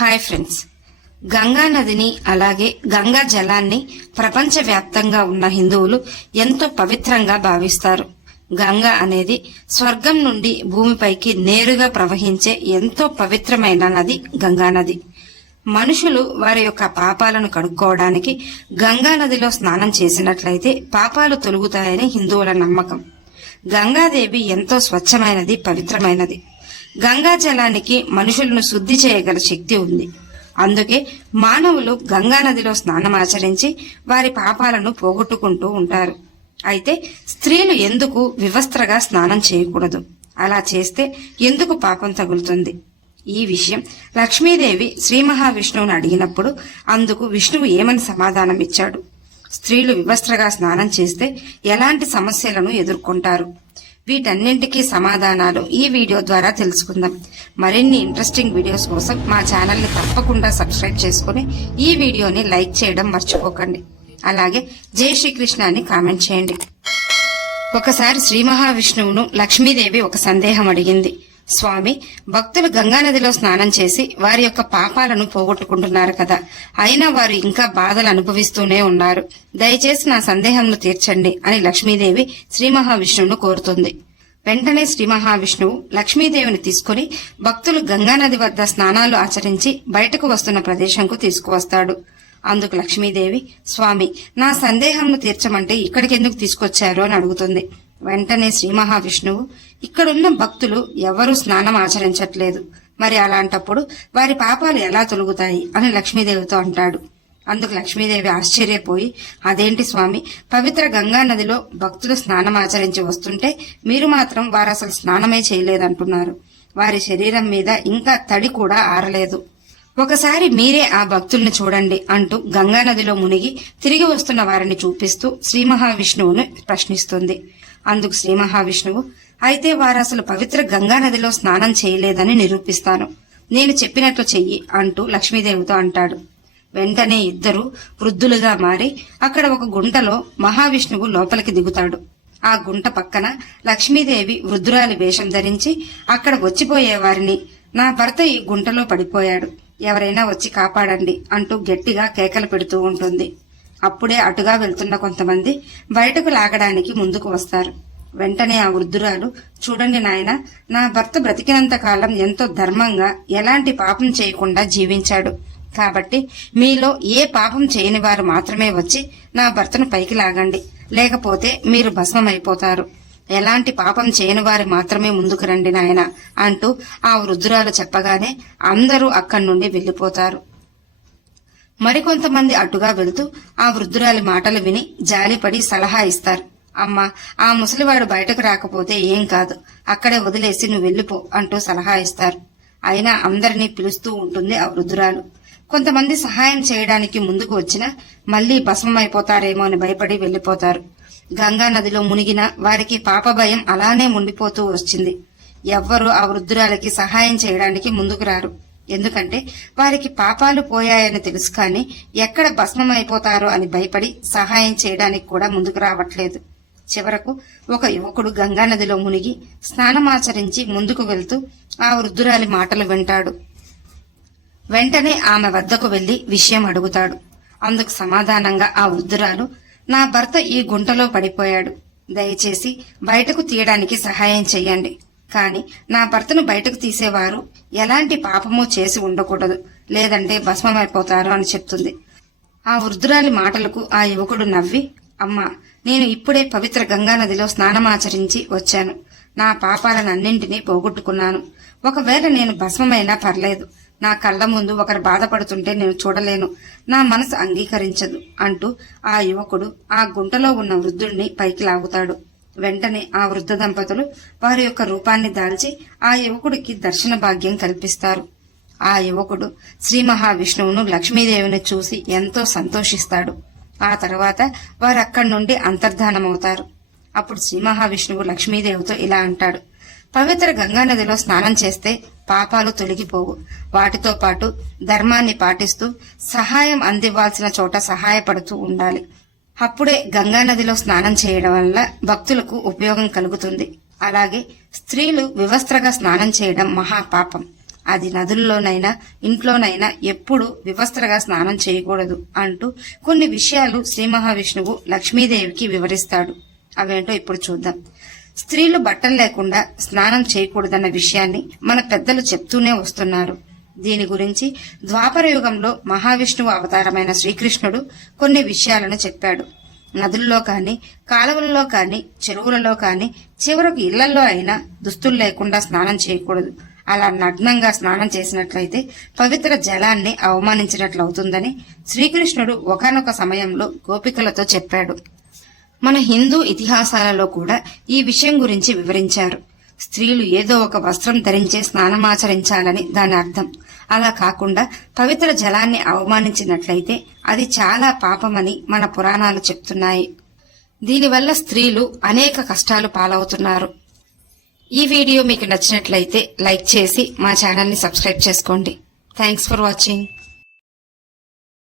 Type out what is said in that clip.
Hi friends. Ganga నదిని అలాగే గంగా జలాన్ని ప్రపంచవ్యాప్తంగా ఉన్న హిందువులు ఎంతో పవిత్రంగా భావిస్తారు. గంగా అనేది స్వర్గం నుండి భూమిపైకి నేరుగా ప్రవహించే ఎంతో పవిత్రమైన నది గంగా నది. మనుషులు వారి యొక్క పాపాలను కడుక్కోవడానికి గంగా నదిలో స్నానం చేసినట్లయితే పాపాలు తొలుగుతాయని హిందువుల నమ్మకం. గంగాదేవి ఎంతో స్వచ్ఛమైనది పవిత్రమైనది. గంగా జలానికి మనుషులను శుద్ధి చేయగల శక్తి ఉంది. అందుకే మానవులు గంగా నదిలో స్నానమాచరించి వారి పాపాలను పోగొట్టుకుంటూ ఉంటారు. అయితే స్త్రీలు ఎందుకు వివస్త్రగా స్నానం చేయకూడదు? అలా చేస్తే ఎందుకు పాపం తగులుతుంది? ఈ విషయం లక్ష్మీదేవి శ్రీ మహావిష్ణువుని అడిగినప్పుడు అందుకు విష్ణువు ఏమని సమాధానం ఇచ్చాడు? స్త్రీలు వివస్త్రగా స్నానం చేస్తే ఎలాంటి సమస్యలను ఎదుర్కొంటారు? వీటన్నింటికీ సమాధానాలు ఈ వీడియో ద్వారా తెలుసుకుందాం. మరిన్ని ఇంట్రెస్టింగ్ వీడియోస్ కోసం మా ఛానల్ని తప్పకుండా సబ్స్క్రైబ్ చేసుకుని ఈ వీడియోని లైక్ చేయడం మర్చిపోకండి. అలాగే జై శ్రీకృష్ణ అని కామెంట్ చేయండి. ఒకసారి శ్రీ మహావిష్ణువును లక్ష్మీదేవి ఒక సందేహం అడిగింది. స్వామి భక్తులు గంగానదిలో స్నానం చేసి వారి యొక్క పాపాలను పోగొట్టుకుంటున్నారు కదా. అయినా వారు ఇంకా బాధలు అనుభవిస్తూనే ఉన్నారు. దయచేసి నా సందేహంను తీర్చండి అని లక్ష్మీదేవి శ్రీ మహావిష్ణువును కోరుతుంది. వెంటనే శ్రీ మహావిష్ణువు లక్ష్మీదేవిని తీసుకుని భక్తులు గంగానది వద్ద స్నానాలు ఆచరించి బయటకు వస్తున్న ప్రదేశంకు తీసుకువస్తాడు. అందుకు లక్ష్మీదేవి స్వామి నా సందేహంను తీర్చమంటే ఇక్కడికెందుకు తీసుకొచ్చారు? అని అడుగుతుంది. వెంటనే శ్రీ మహావిష్ణువు ఇక్కడున్న భక్తులు ఎవరూ స్నానం ఆచరించట్లేదు. మరి అలాంటప్పుడు వారి పాపాలు ఎలా తొలుగుతాయి అని లక్ష్మీదేవితో అంటాడు. అందుకు లక్ష్మీదేవి ఆశ్చర్యపోయి అదేంటి స్వామి పవిత్ర గంగా నదిలో భక్తులు స్నానం ఆచరించి వస్తుంటే మీరు మాత్రం వారు అసలు స్నానమే చేయలేదంటున్నారు. వారి శరీరం మీద ఇంకా తడి కూడా ఆరలేదు. ఒకసారి మీరే ఆ భక్తుల్ని చూడండి అంటూ గంగా నదిలో మునిగి తిరిగి వస్తున్న వారిని చూపిస్తూ శ్రీ మహావిష్ణువును ప్రశ్నిస్తుంది. అందుకు శ్రీ మహావిష్ణువు అయితే వారు అసలు పవిత్ర గంగా నదిలో స్నానం చేయలేదని నిరూపిస్తాను. నేను చెప్పినట్లు చెయ్యి అంటూ లక్ష్మీదేవితో అంటాడు. వెంటనే ఇద్దరు వృద్ధులుగా మారి అక్కడ ఒక గుంటలో మహావిష్ణువు లోపలికి దిగుతాడు. ఆ గుంట పక్కన లక్ష్మీదేవి వృద్ధురాలి వేషం ధరించి అక్కడ వచ్చిపోయే వారిని నా భర్త ఈ గుంటలో పడిపోయాడు. ఎవరైనా వచ్చి కాపాడండి అంటూ గట్టిగా కేకలు పెడుతూ ఉంటుంది. అప్పుడే అటుగా వెళ్తున్న కొంతమంది బయటకు లాగడానికి ముందుకు వస్తారు. వెంటనే ఆ వృద్ధురాలు చూడండి నాయన నా భర్త బ్రతికినంత కాలం ఎంతో ధర్మంగా ఎలాంటి పాపం చేయకుండా జీవించాడు. కాబట్టి మీలో ఏ పాపం చేయని వారు మాత్రమే వచ్చి నా భర్తను పైకి లాగండి. లేకపోతే మీరు భస్మమైపోతారు. ఎలాంటి పాపం చేయని వారు మాత్రమే ముందుకు రండి నాయన అంటూ ఆ వృద్ధురాలు చెప్పగానే అందరూ అక్కడి నుండి వెళ్ళిపోతారు మరికొంతమంది అటుగా వెళ్తూ ఆ వృద్ధురాలి మాటలు విని జాలిపడి సలహా ఇస్తారు. అమ్మా ఆ ముసలివాడు బయటకు రాకపోతే ఏం కాదు. అక్కడే వదిలేసి నువ్వు వెళ్ళిపో అంటూ సలహా ఇస్తారు. అయినా అందరినీ పిలుస్తూ ఉంటుంది ఆ వృద్ధురాలు. కొంతమంది సహాయం చేయడానికి ముందుకు వచ్చినా మళ్ళీ భస్మమైపోతారేమో అని భయపడి వెళ్ళిపోతారు గంగా నదిలో మునిగిన వారికి పాప భయం అలానే ఉండిపోతూ వచ్చింది. ఎవ్వరూ ఆ వృద్ధురాలకి సహాయం చేయడానికి ముందుకు రారు. ఎందుకంటే వారికి పాపాలు పోయాయని తెలుసు కానీ ఎక్కడ భస్మమైపోతారో అని భయపడి సహాయం చేయడానికి కూడా ముందుకు రావట్లేదు. చివరకు ఒక యువకుడు గంగానదిలో మునిగి స్నానమాచరించి ముందుకు వెళ్తూ ఆ వృద్ధురాలి మాటలు వింటాడు. వెంటనే ఆమె వద్దకు వెళ్ళి విషయం అడుగుతాడు. అందుకు సమాధానంగా ఆ వృద్ధురాలు నా భర్త ఈ గుంటలో పడిపోయాడు. దయచేసి బయటకు తీయడానికి సహాయం చెయ్యండి. కాని నా భర్తను బయటకు తీసేవారు ఎలాంటి పాపమో చేసి ఉండకూడదు. లేదంటే భస్మమైపోతారు అని చెప్తుంది. ఆ వృద్ధురాలి మాటలకు ఆ యువకుడు నవ్వి అమ్మా నేను ఇప్పుడే పవిత్ర గంగానదిలో స్నానమాచరించి వచ్చాను. నా పాపాలనన్నింటినీ పోగొట్టుకున్నాను. ఒకవేళ నేను భస్మమైనా పర్లేదు. నా కళ్ళ ముందు ఒకరు బాధపడుతుంటే నేను చూడలేను. నా మనసు అంగీకరించదు అంటూ ఆ యువకుడు ఆ గుంటలో ఉన్న వృద్ధుడిని పైకి లాగుతాడు. వెంటనే ఆ వృద్ధ దంపతులు వారి యొక్క రూపాన్ని దాల్చి ఆ యువకుడికి దర్శన భాగ్యం కల్పిస్తారు. ఆ యువకుడు శ్రీ మహావిష్ణువును లక్ష్మీదేవిని చూసి ఎంతో సంతోషిస్తాడు. ఆ తర్వాత వారు అక్కడి నుండి అంతర్ధానమవుతారు. అప్పుడు శ్రీ మహావిష్ణువు లక్ష్మీదేవితో ఇలా అంటాడు. పవిత్ర గంగానదిలో స్నానం చేస్తే పాపాలు తొలగిపోవు. వాటితో పాటు ధర్మాన్ని పాటిస్తూ సహాయం అందివ్వాల్సిన చోట సహాయపడుతూ ఉండాలి. అప్పుడే గంగా నదిలో స్నానం చేయడం వల్ల భక్తులకు ఉపయోగం కలుగుతుంది. అలాగే స్త్రీలు వివస్త్రగా స్నానం చేయడం మహాపాపం అది నదుల్లోనైనా ఇంట్లోనైనా ఎప్పుడు వివస్త్రగా స్నానం చేయకూడదు అంటూ కొన్ని విషయాలు శ్రీ మహావిష్ణువు లక్ష్మీదేవికి వివరిస్తాడు. అవేంటో ఇప్పుడు చూద్దాం. స్త్రీలు బట్టలు లేకుండా స్నానం చేయకూడదన్న విషయాన్ని మన పెద్దలు చెప్తూనే వస్తున్నారు. దీని గురించి ద్వాపర యుగంలో మహావిష్ణువు అవతారమైన శ్రీకృష్ణుడు కొన్ని విషయాలను చెప్పాడు. నదుల్లో కానీ కాలువలలో కానీ చెరువులలో కానీ చివరకు ఇళ్ళలో అయినా దుస్తులు లేకుండా స్నానం చేయకూడదు. అలా నగ్నంగా స్నానం చేసినట్లయితే పవిత్ర జలాన్ని అవమానించినట్లవుతుందని శ్రీకృష్ణుడు ఒకానొక సమయంలో గోపికలతో చెప్పాడు. మన హిందూ ఇతిహాసాలలో కూడా ఈ విషయం గురించి వివరించారు. స్త్రీలు ఏదో ఒక వస్త్రం ధరించే స్నానమాచరించాలని దాని అర్థం. అలా కాకుండా పవిత్ర జలాన్ని అవమానించినట్లయితే అది చాలా పాపమని మన పురాణాలు చెప్తున్నాయి. దీనివల్ల స్త్రీలు అనేక కష్టాలు పాలవుతున్నారు. ఈ వీడియో మీకు నచ్చినట్లయితే లైక్ చేసి మా ఛానల్ని సబ్స్క్రైబ్ చేసుకోండి. Thanks for watching